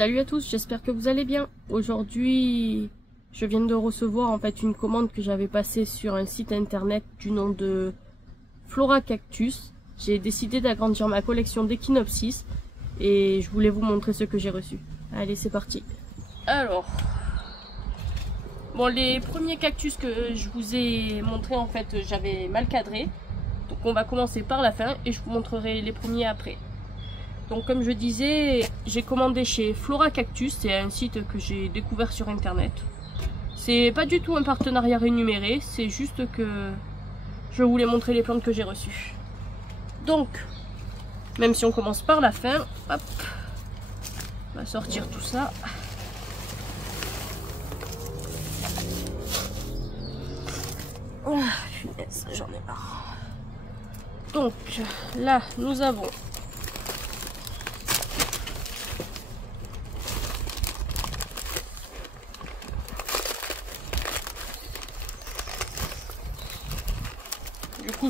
Salut à tous, j'espère que vous allez bien. Aujourd'hui, je viens de recevoir en fait une commande que j'avais passée sur un site internet du nom de Flora Cactus. J'ai décidé d'agrandir ma collection d'Echinopsis et je voulais vous montrer ce que j'ai reçu. Allez, c'est parti. Alors, bon, les premiers cactus que je vous ai montrés, en fait, j'avais mal cadré. Donc on va commencer par la fin et je vous montrerai les premiers après. Donc comme je disais, j'ai commandé chez Flora Cactus, c'est un site que j'ai découvert sur internet. C'est pas du tout un partenariat rémunéré, c'est juste que je voulais montrer les plantes que j'ai reçues. Donc, même si on commence par la fin, hop, on va sortir tout ça. Ah, punaise, j'en ai marre. Donc là, nous avons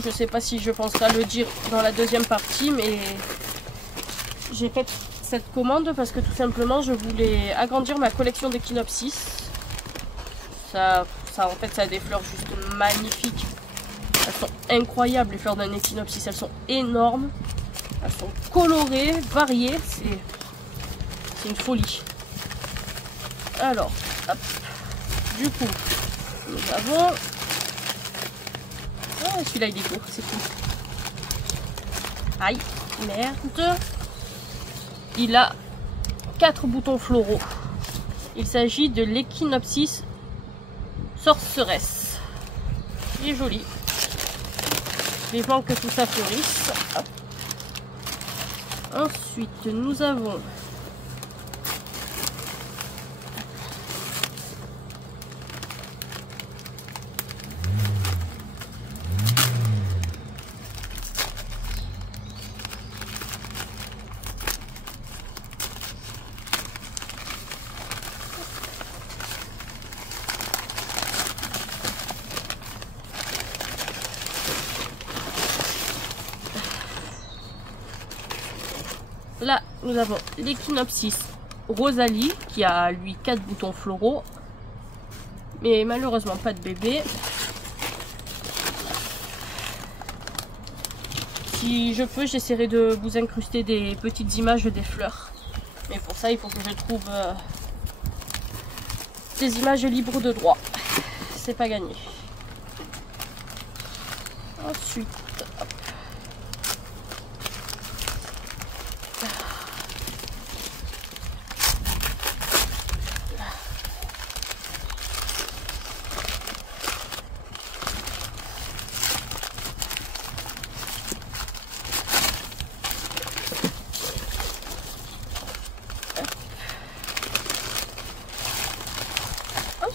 je sais pas si je penserai à le dire dans la deuxième partie, mais j'ai fait cette commande parce que tout simplement je voulais agrandir ma collection d'Echinopsis. Ça en fait, ça a des fleurs juste magnifiques. Elles sont incroyables, les fleurs d'un Echinopsis. Elles sont énormes, elles sont colorées, variées. C'est une folie. Alors, hop. Du coup, nous avons... Ah, celui-là il est beau, c'est cool. Aïe, merde. Il a 4 boutons floraux. Il s'agit de l'Echinopsis sorceress. Il est joli. Vivement que tout ça fleurisse. Hop. Ensuite, nous avons là, nous avons l'Echinopsis Rosalie qui a lui 4 boutons floraux, mais malheureusement pas de bébé. Si je peux, j'essaierai de vous incruster des petites images des fleurs, mais pour ça il faut que je trouve des images libres de droit. C'est pas gagné. Ensuite, hop.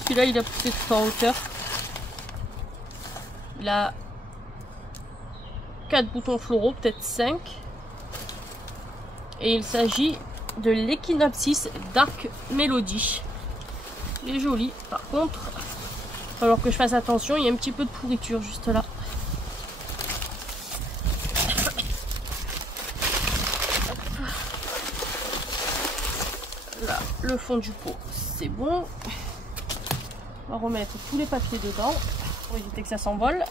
Celui-là, il a poussé tout en hauteur. Il a 4 boutons floraux, peut-être 5. Et il s'agit de l'Echinopsis Dark Melody. Il est joli. Par contre, il va falloir que je fasse attention. Il y a un petit peu de pourriture juste là. Là, le fond du pot, c'est bon. On va remettre tous les papiers dedans pour éviter que ça s'envole.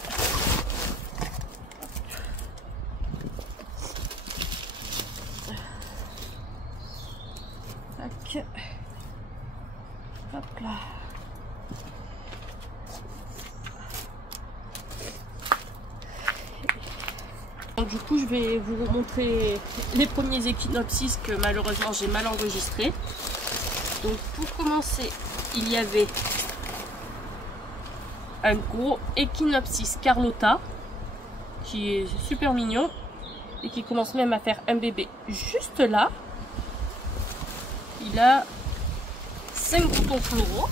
Tac. Hop là. Donc, du coup, je vais vous montrer les premiers Echinopsis que malheureusement j'ai mal enregistrés. Donc pour commencer, il y avait un gros Echinopsis Carlotta qui est super mignon et qui commence même à faire un bébé juste là. Il a 5 boutons floraux.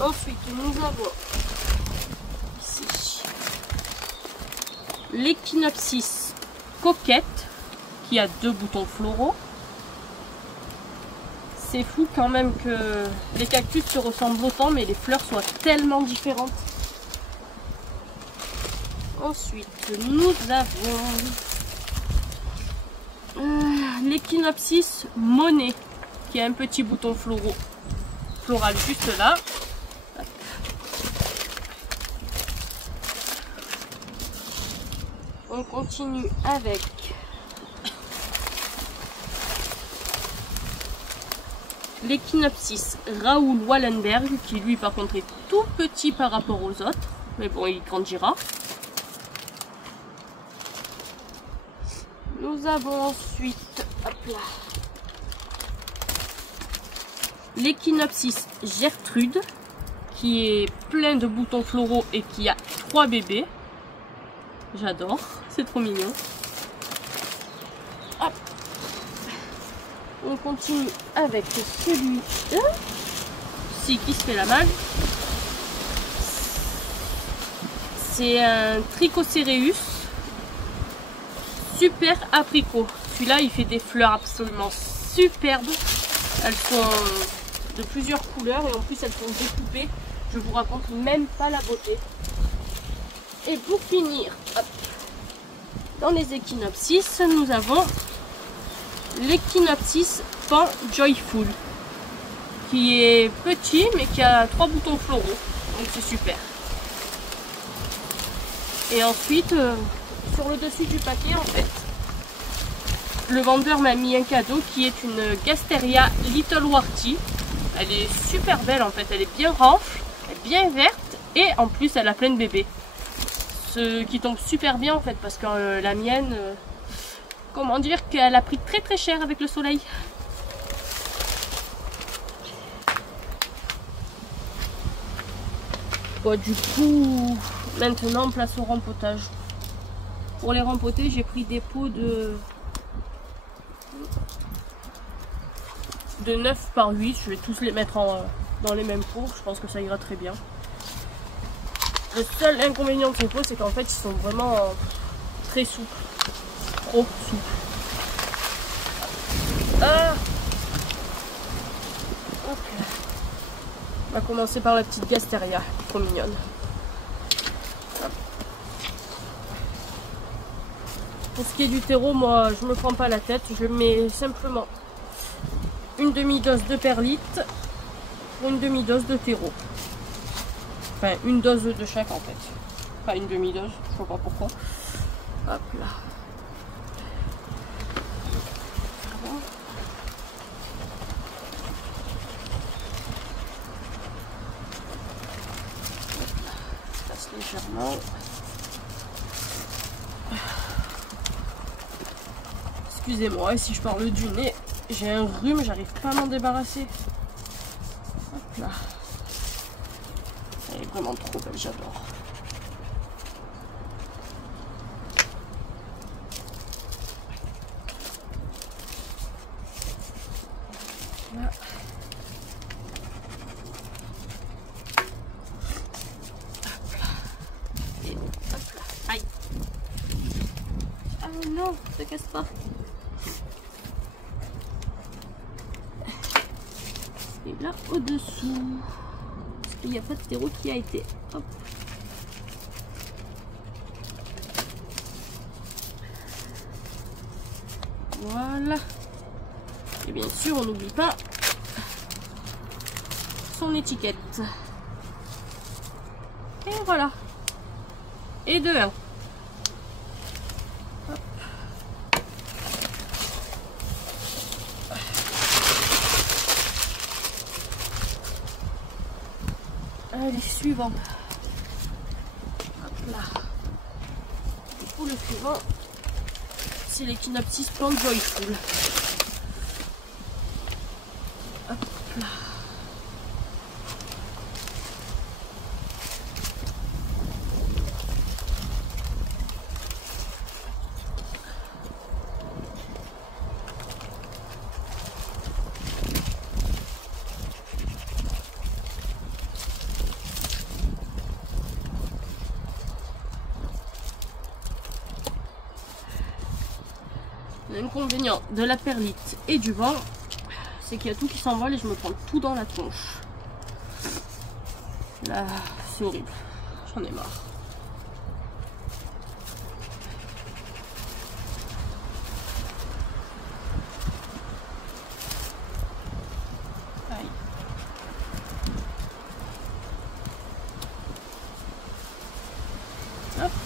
Ensuite, nous avons ici l'Echinopsis Coquette qui a 2 boutons floraux. C'est fou quand même que les cactus se ressemblent autant, mais les fleurs soient tellement différentes. Ensuite, nous avons l'Echinopsis Monet, qui a un petit bouton floral juste là. On continue avec l'Echinopsis Raoul Wallenberg, qui lui par contre est tout petit par rapport aux autres, mais bon, il grandira. Nous avons ensuite l'Echinopsis Gertrude, qui est plein de boutons floraux et qui a 3 bébés. J'adore, c'est trop mignon. Hop. On continue avec celui-là, qui se fait la malle. C'est un Trichocéreus super apricot. Celui-là, il fait des fleurs absolument superbes. Elles sont de plusieurs couleurs et en plus elles sont découpées. Je vous raconte même pas la beauté. Et pour finir, hop, dans les Echinopsis, nous avons l'Echinopsis Pan Joyful, qui est petit mais qui a 3 boutons floraux, donc c'est super. Et ensuite, sur le dessus du paquet, en fait, le vendeur m'a mis un cadeau qui est une Gasteria Little Warty. Elle est super belle en fait, elle est bien renfle, elle est bien verte et en plus elle a plein de bébés. Ce qui tombe super bien en fait parce que la mienne, comment dire, qu'elle a pris très cher avec le soleil. Bon, du coup, maintenant place au rempotage. Pour les rempoter, j'ai pris des pots de 9 par 8. Je vais tous les mettre dans les mêmes pots. Je pense que ça ira très bien. Le seul inconvénient de ces pots, c'est qu'en fait, ils sont vraiment très souples. Trop souples. Ah, okay. On va commencer par la petite Gasteria, trop mignonne. Pour ce qui est du terreau, moi je me prends pas la tête, je mets simplement une demi-dose de perlite pour une demi-dose de terreau. Enfin, une dose de chaque en fait. Pas une demi-dose, je sais pas pourquoi. Hop là. Je passe légèrement. Excusez-moi si je parle du nez, j'ai un rhume, j'arrive pas à m'en débarrasser. Hop là. Elle est vraiment trop belle, j'adore. Là. Hop là. Et hop là. Aïe. Ah non, ça casse pas. Et là au-dessous, parce qu'il n'y a pas de terreau qui a été. Hop. Voilà. Et bien sûr, on n'oublie pas son étiquette. Et voilà. Et de 1. Allez, suivant. Hop là. Du coup, le suivant, c'est l'Echinopsis Pan Joyful. Hop là. L'inconvénient de la perlite et du vent, c'est qu'il y a tout qui s'envole et je me prends tout dans la tronche. Là, c'est horrible. J'en ai marre.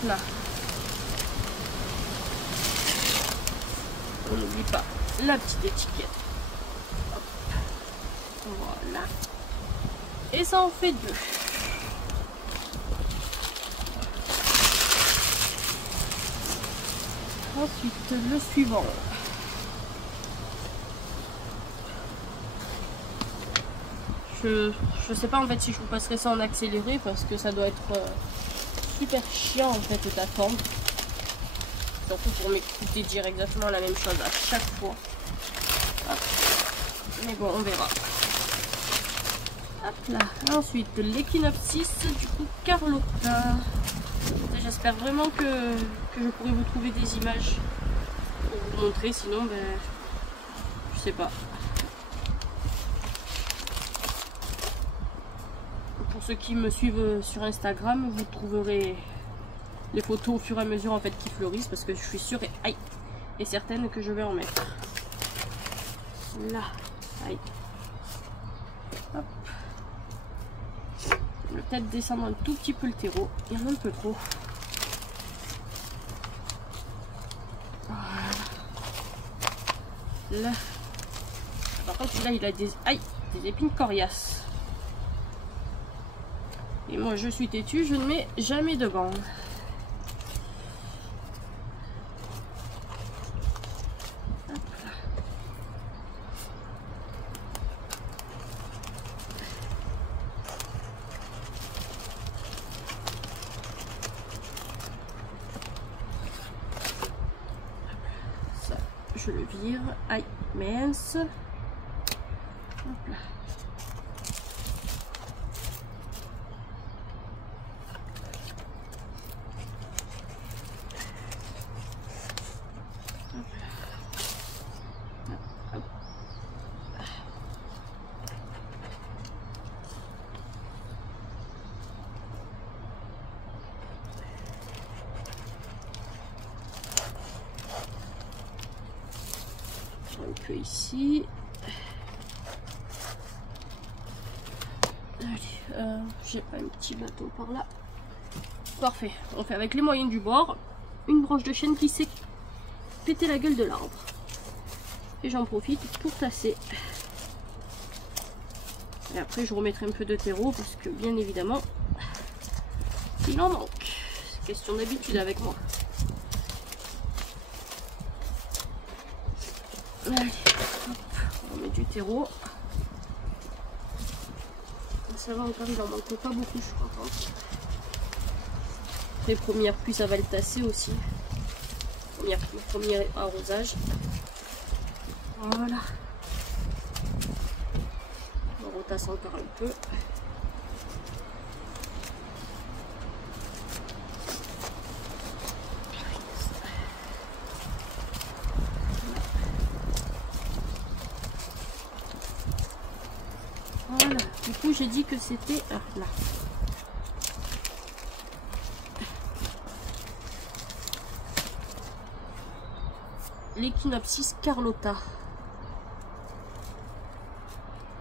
là. On n'oublie pas la petite étiquette. Hop. Voilà. Et ça en fait 2. Ensuite, le suivant. Je sais pas en fait si je vous passerai ça en accéléré parce que ça doit être super chiant en fait d'attendre. Surtout pour m'écouter dire exactement la même chose à chaque fois. Hop. Mais bon, on verra. Hop là. Ensuite, l'Equinox du coup Carlotta. J'espère vraiment que je pourrai vous trouver des images pour vous montrer. Sinon, ben, je sais pas. Pour ceux qui me suivent sur Instagram, vous trouverez les photos au fur et à mesure en fait qui fleurissent parce que je suis sûre et certaine que je vais en mettre. Là, aïe. Hop. Je vais peut-être descendre un tout petit peu le terreau, il y en a un peu trop. Voilà. Là. Par contre celui-là il a des épines coriaces. Et moi je suis têtue, je ne mets jamais de gants. Ça, je le vire. Aïe, mince. Hop là. Un peu ici. Allez, j'ai pas un petit bâton par là. Parfait. On fait avec les moyens du bord. Une branche de chêne qui s'est pété la gueule de l'arbre. Et j'en profite pour tasser. Et après je remettrai un peu de terreau parce que bien évidemment il en manque. C'est question d'habitude avec moi. Allez, hop, on met du terreau. Ça va encore, il en manque pas beaucoup, je suis contente. Les premières pluies, ça va le tasser aussi. Premier arrosage. Voilà. On retasse encore un peu. Voilà, du coup j'ai dit que c'était là. L'Equinox Carlotta.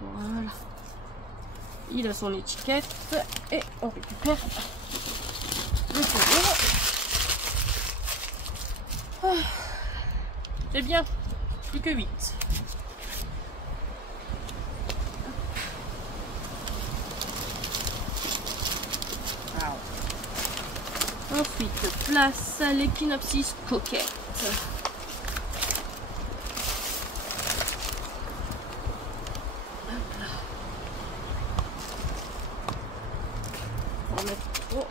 Voilà. Il a son étiquette et on récupère le terreau. Ah, c'est bien, plus que 8. Ensuite, place à l'Equinox coquette. Hop là. On va mettre trop.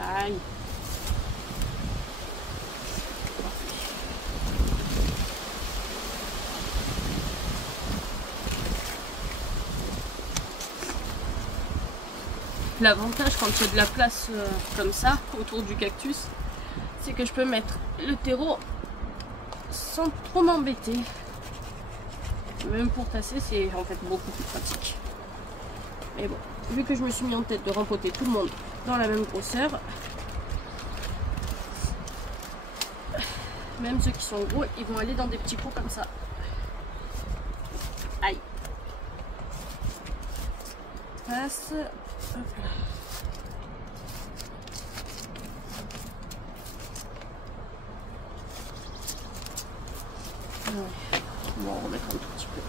Aïe. L'avantage quand il y a de la place comme ça autour du cactus, c'est que je peux mettre le terreau sans trop m'embêter. Même pour tasser, c'est en fait beaucoup plus pratique. Mais bon, vu que je me suis mis en tête de rempoter tout le monde dans la même grosseur, même ceux qui sont gros, ils vont aller dans des petits pots comme ça. Aïe. tasse. Hop là. Ouais. On va en remettre un tout petit peu.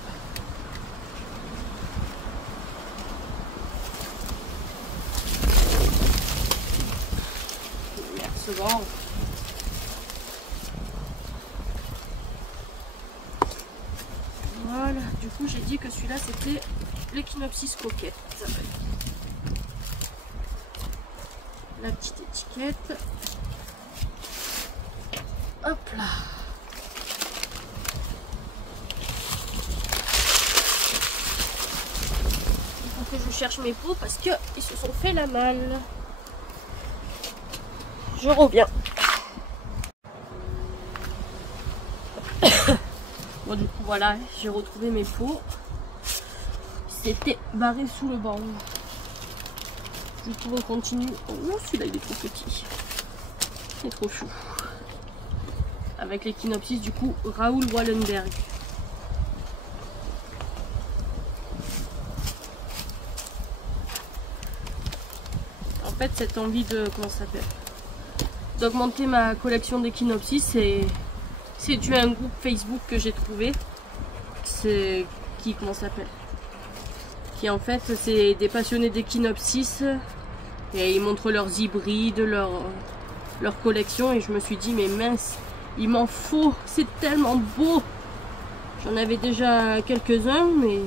Merci bon. Voilà, du coup j'ai dit que celui-là c'était l'Echinopsis coquette. La petite étiquette. Hop là. Il faut que je cherche mes pots parce qu'ils se sont fait la malle. Je reviens. Bon, du coup voilà, j'ai retrouvé mes pots. C'était barré sous le banc. Du coup on continue. Oh, celui-là il est trop petit. Il est trop chou. Avec l'Echinopsis du coup Raoul Wallenberg. En fait cette envie de, comment ça s'appelle, d'augmenter ma collection d'Echinopsis, c'est dû à un groupe Facebook que j'ai trouvé. C'est qui, comment ça s'appelle, qui en fait c'est des passionnés d'Echinopsis et ils montrent leurs hybrides, leur collection, et je me suis dit mais mince, il m'en faut, c'est tellement beau. J'en avais déjà quelques-uns mais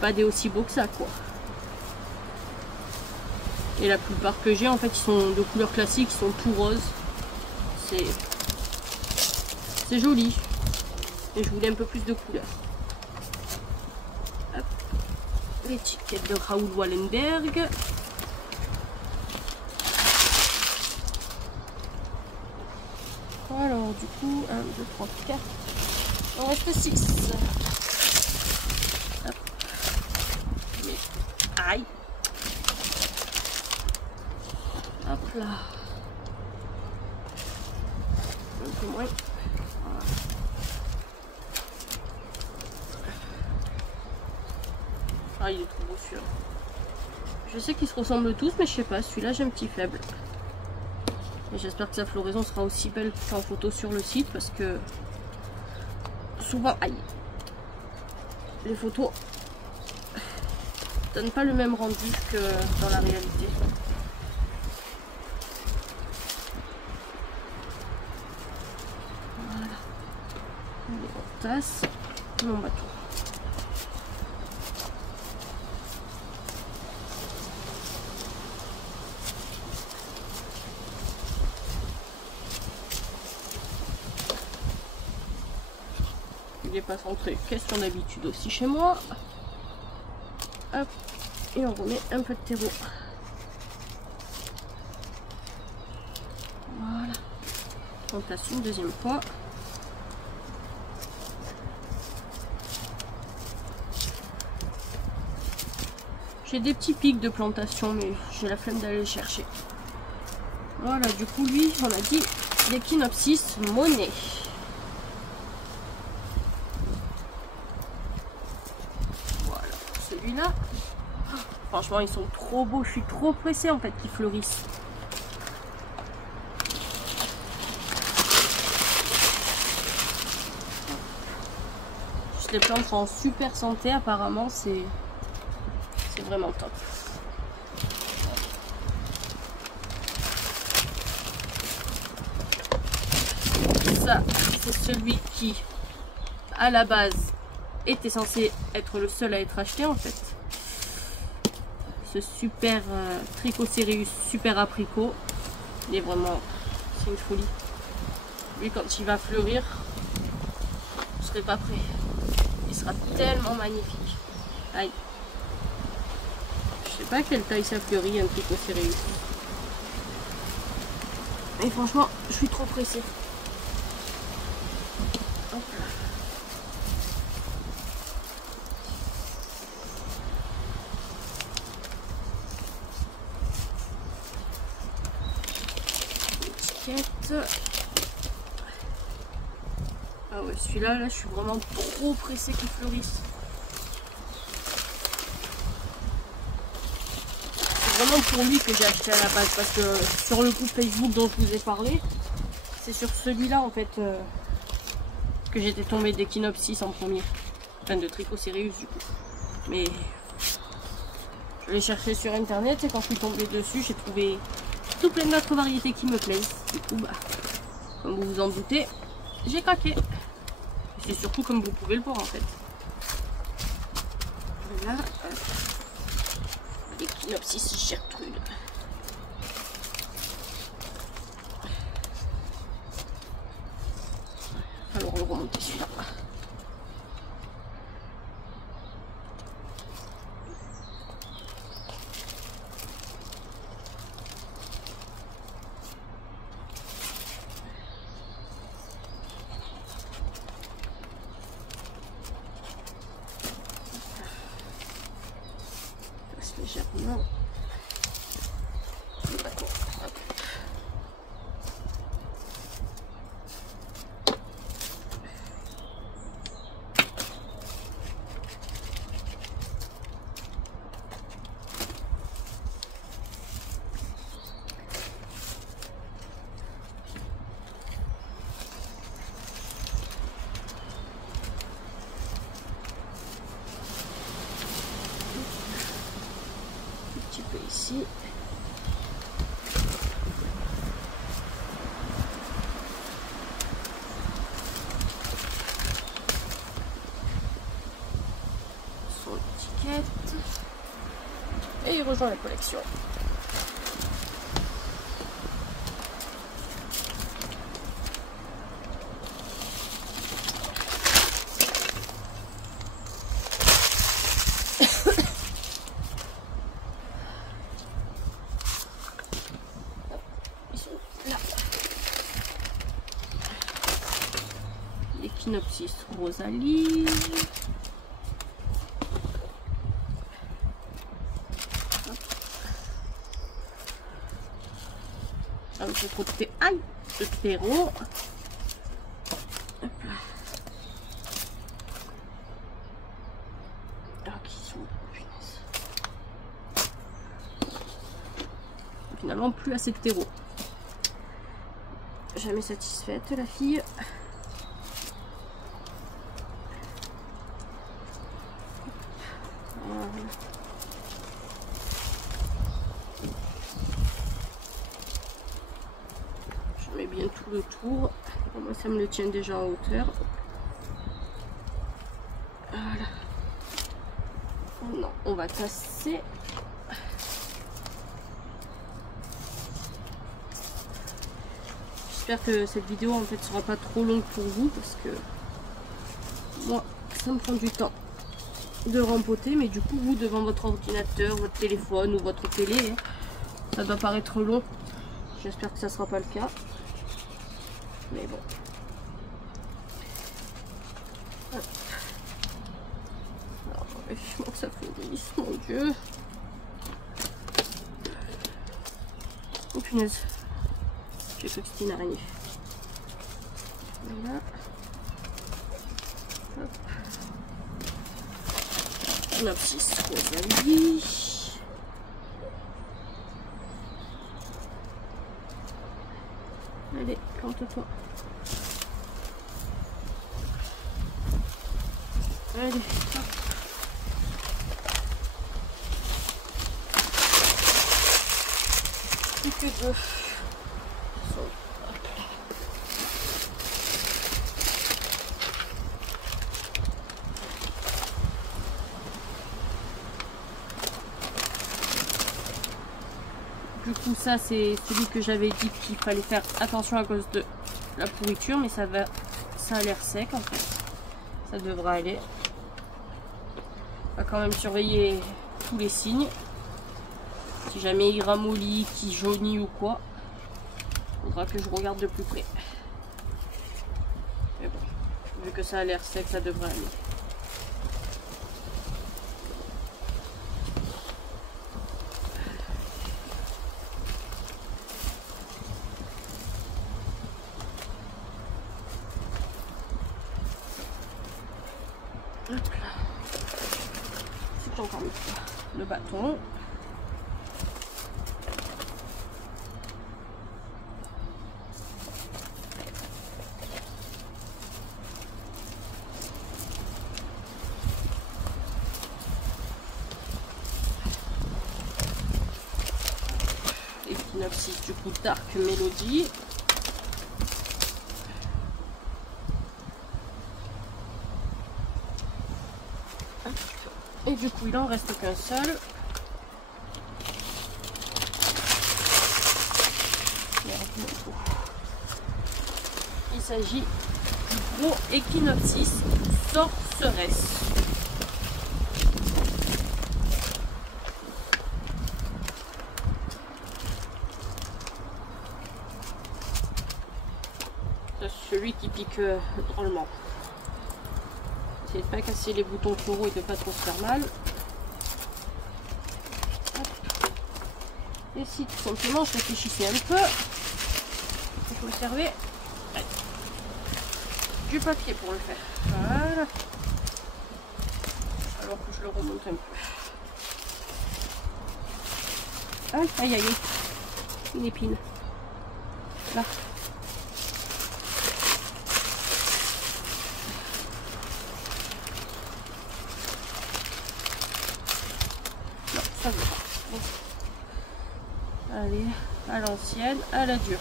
pas des aussi beaux que ça quoi. Et la plupart que j'ai en fait ils sont de couleurs classiques, ils sont tout roses. C'est joli. Et je voulais un peu plus de couleurs. L'étiquette de Raoul Wallenberg. Alors du coup, 1, 2, 3, 4. Il en reste 6. Hop. Mais... aïe. Hop là. Un peu moins. Voilà. Ah, il est trop beau celui-là. Je sais qu'ils se ressemblent tous, mais je sais pas, celui-là j'ai un petit faible. Et j'espère que sa floraison sera aussi belle en photo sur le site, parce que souvent, aïe, les photos donnent pas le même rendu que dans la réalité. Voilà. On tasse mon bâton. Il n'est pas centré, question d'habitude aussi chez moi. Hop, et on remet un peu de terreau. Voilà. On tasse une deuxième fois. J'ai des petits pics de plantation, mais j'ai la flemme d'aller les chercher. Voilà, du coup lui, on a dit l'Echinopsis Monet. Celui-là, franchement ils sont trop beaux, je suis trop pressée en fait qu'ils fleurissent. Les plantes sont en super santé apparemment, c'est vraiment top. Ça c'est celui qui à la base était censé être le seul à être acheté en fait. Ce super Trichocereus super apricot, il est vraiment, c'est une folie. Lui quand il va fleurir, je serai pas prêt. Il sera tellement magnifique. Aïe. Je sais pas à quelle taille ça fleurit un Trichocereus. Mais franchement, je suis trop pressée. Hop là. Ah ouais, celui-là, là, je suis vraiment trop pressée qu'il fleurisse. vraiment pour lui que j'ai acheté à la base, parce que sur le groupe Facebook dont je vous ai parlé, c'est sur celui-là en fait que j'étais tombée d'Equinopsis en premier. Enfin de Tricot Sirius du coup. Mais je l'ai cherché sur internet et quand je suis tombée dessus, j'ai trouvé tout plein d'autres variétés qui me plaisent. Du coup, bah, comme vous vous en doutez, j'ai craqué. C'est surtout comme vous pouvez le voir en fait. Voilà. Equinopsis Gertrude. Alors on va remonter celui-là. Légèrement le bâton. Ici. Son étiquette. Et il rejoint la collection. Equinopsis Rosalie. Avec le côté de terreau. Hop là. Ah, qui sont punaise. Finalement, plus assez de terreau. Jamais satisfaite, la fille. Je mets bien tout le tour. Moi ça me le tient déjà en hauteur. Voilà. Non, on va casser. J'espère que cette vidéo en fait sera pas trop longue pour vous parce que moi ça me prend du temps de rempoter, mais du coup vous devant votre ordinateur, votre téléphone ou votre télé, ça doit paraître long. J'espère que ça sera pas le cas, mais bon. Hop. Alors vivement que ça fleurisse, mon dieu. Oh punaise, j'ai cru que c'était une araignée. Voilà. Hop. Equinopsis Rosalie. Allez, plante-toi. Allez, hop. Plus que deux. Du coup ça c'est celui que j'avais dit qu'il fallait faire attention à cause de la pourriture, mais ça a l'air sec en fait. Ça devrait aller. On va quand même surveiller tous les signes. Si jamais il ramollit, qu'il jaunit ou quoi, il faudra que je regarde de plus près. Mais bon, vu que ça a l'air sec, ça devrait aller. Hop là. C'est encore mieux. Le bâton. 6 du coup Dark Melody. Et du coup il en reste qu'un seul. Il s'agit du gros Equinopsis Sorceress. C'est celui qui pique drôlement. Essayez de pas casser les boutons floraux et de pas trop se faire mal. Hop. Et si tout simplement je réfléchissais un peu, je me servais du papier pour le faire. Voilà. Alors que je le remonte un peu. Aïe aïe aïe. Une épine. Là. Non, ça veut pas. Bon. Allez, à l'ancienne, à la dure.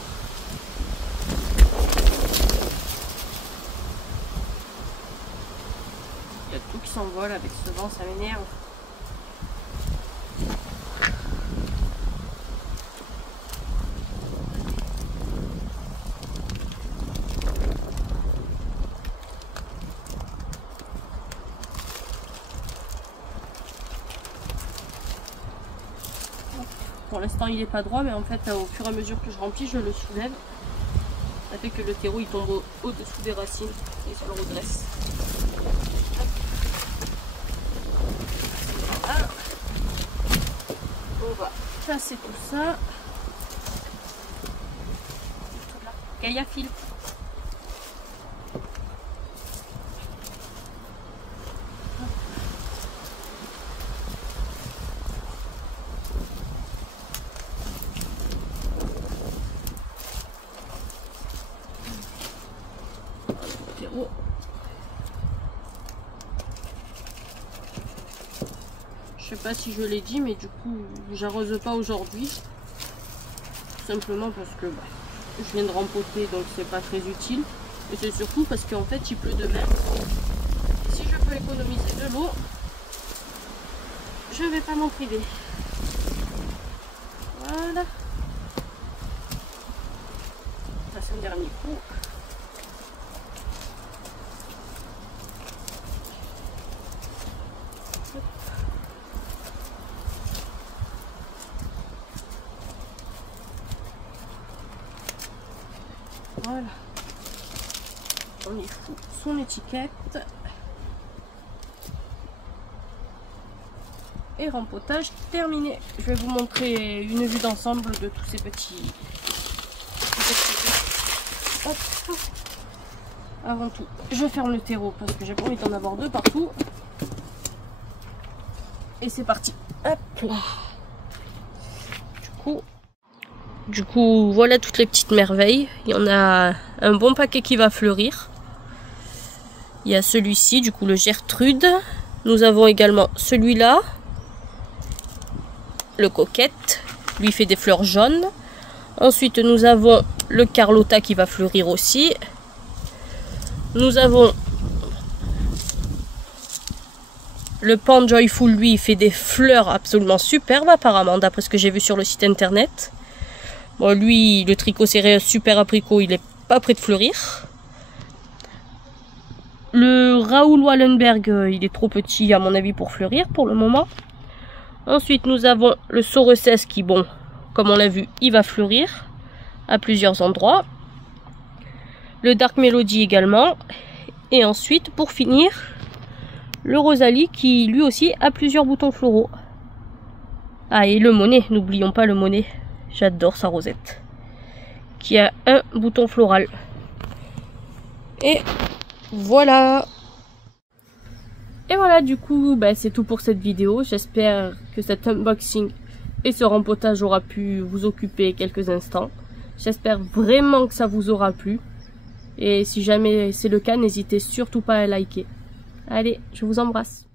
Il y a tout qui s'envole avec ce vent, ça m'énerve. Pour l'instant il n'est pas droit, mais en fait au fur et à mesure que je remplis, je le soulève. Ça fait que le terreau il tombe au-dessous des racines et ça le redresse. Voilà. On va casser tout ça. Gaïa file. Je sais pas si je l'ai dit, mais du coup j'arrose pas aujourd'hui, simplement parce que je viens de rempoter, donc c'est pas très utile, et c'est surtout parce qu'en fait il pleut demain. Et si je peux économiser de l'eau, je vais pas m'en priver. Voilà, ça c'est un dernier coup. Voilà, on y fout son étiquette et rempotage terminé. Je vais vous montrer une vue d'ensemble de tous ces petits. Hop. Avant tout, je ferme le terreau parce que j'ai pas envie d'en avoir deux partout. Et c'est parti. Hop là. Du coup, voilà toutes les petites merveilles. Il y en a un bon paquet qui va fleurir. Il y a celui-ci, du coup le Gertrude. Nous avons également celui-là, le Coquette. Lui il fait des fleurs jaunes. Ensuite nous avons le Carlotta qui va fleurir aussi. Nous avons le Pan Joyful, lui il fait des fleurs absolument superbes apparemment, d'après ce que j'ai vu sur le site internet. Bon, lui, le Trichocéreus super apricot, il n'est pas prêt de fleurir. Le Raoul Wallenberg, il est trop petit à mon avis pour fleurir pour le moment. Ensuite, nous avons le Sorceress qui, bon, comme on l'a vu, il va fleurir à plusieurs endroits. Le Dark Melody également. Et ensuite, pour finir, le Rosalie qui, lui aussi, a plusieurs boutons floraux. Ah, et le Monet, n'oublions pas le Monet. J'adore sa rosette. Qui a un bouton floral. Et voilà. Et voilà, du coup, c'est tout pour cette vidéo. J'espère que cet unboxing et ce rempotage aura pu vous occuper quelques instants. J'espère vraiment que ça vous aura plu. Et si jamais c'est le cas, n'hésitez surtout pas à liker. Allez, je vous embrasse.